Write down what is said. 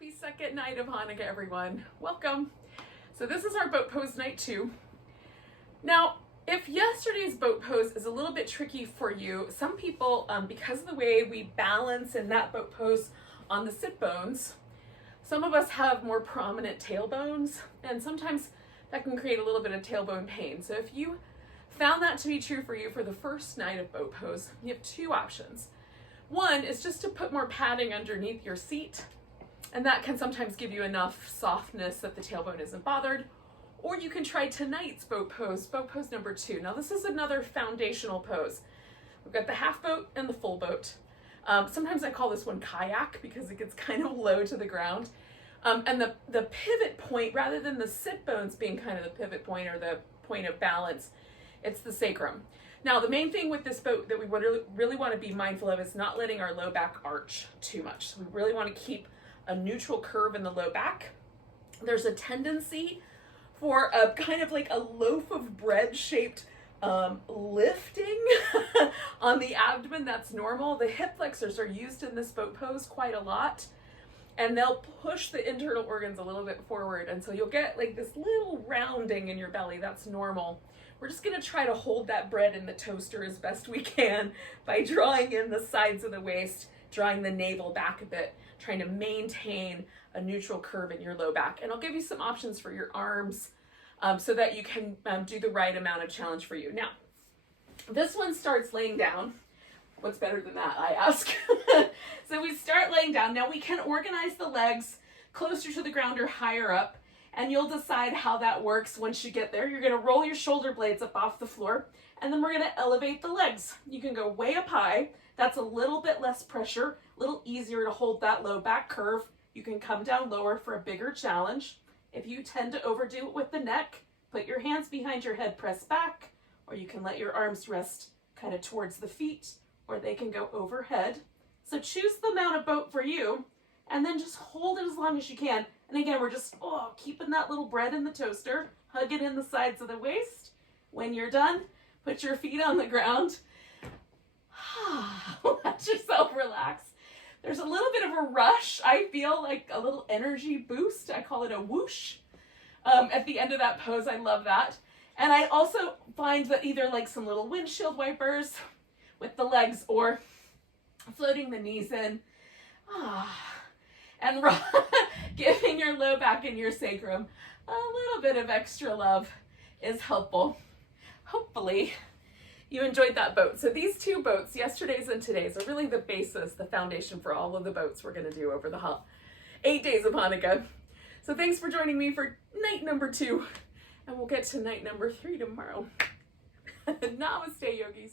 Happy second night of Hanukkah, everyone. Welcome. So this is our boat pose night 2. Now, if yesterday's boat pose is a little bit tricky for you, some people, because of the way we balance in that boat pose on the sit bones, some of us have more prominent tailbones, and sometimes that can create a little bit of tailbone pain. So if you found that to be true for you for the first night of boat pose, you have two options. One is just to put more padding underneath your seat, and that can sometimes give you enough softness that the tailbone isn't bothered. Or you can try tonight's boat pose number 2. Now this is another foundational pose. We've got the half boat and the full boat. Sometimes I call this one kayak because it gets kind of low to the ground. And the pivot point, rather than the sit bones being kind of the pivot point or the point of balance, it's the sacrum. Now the main thing with this boat that we really want to be mindful of is not letting our low back arch too much. So we really want to keep a neutral curve in the low back. There's a tendency for a kind of like a loaf of bread shaped lifting on the abdomen. That's normal. The hip flexors are used in this boat pose quite a lot, and they'll push the internal organs a little bit forward, and so you'll get like this little rounding in your belly. That's normal. We're just going to try to hold that bread in the toaster as best we can by drawing in the sides of the waist, drawing the navel back a bit, trying to maintain a neutral curve in your low back. And I'll give you some options for your arms so that you can do the right amount of challenge for you. Now, this one starts laying down. What's better than that, I ask? So we start laying down. Now we can organize the legs closer to the ground or higher up, and you'll decide how that works once you get there. You're gonna roll your shoulder blades up off the floor, and then we're gonna elevate the legs. You can go way up high. That's a little bit less pressure, a little easier to hold that low back curve. You can come down lower for a bigger challenge. If you tend to overdo it with the neck, put your hands behind your head, press back, or you can let your arms rest kind of towards the feet, or they can go overhead. So choose the amount of boat for you, and then just hold it as long as you can. And again, we're just keeping that little bread in the toaster, hug it in the sides of the waist. When you're done, put your feet on the ground. Let yourself relax. There's a little bit of a rush. I feel like a little energy boost. I call it a whoosh at the end of that pose. I love that. And I also find that either like some little windshield wipers with the legs or floating the knees in and giving your low back and your sacrum a little bit of extra love is helpful. Hopefully you enjoyed that boat. So these two boats, yesterday's and today's, are really the basis, the foundation for all of the boats we're going to do over the 8 days of Hanukkah. So thanks for joining me for night number 2, and we'll get to night number 3 tomorrow. Namaste, yogis.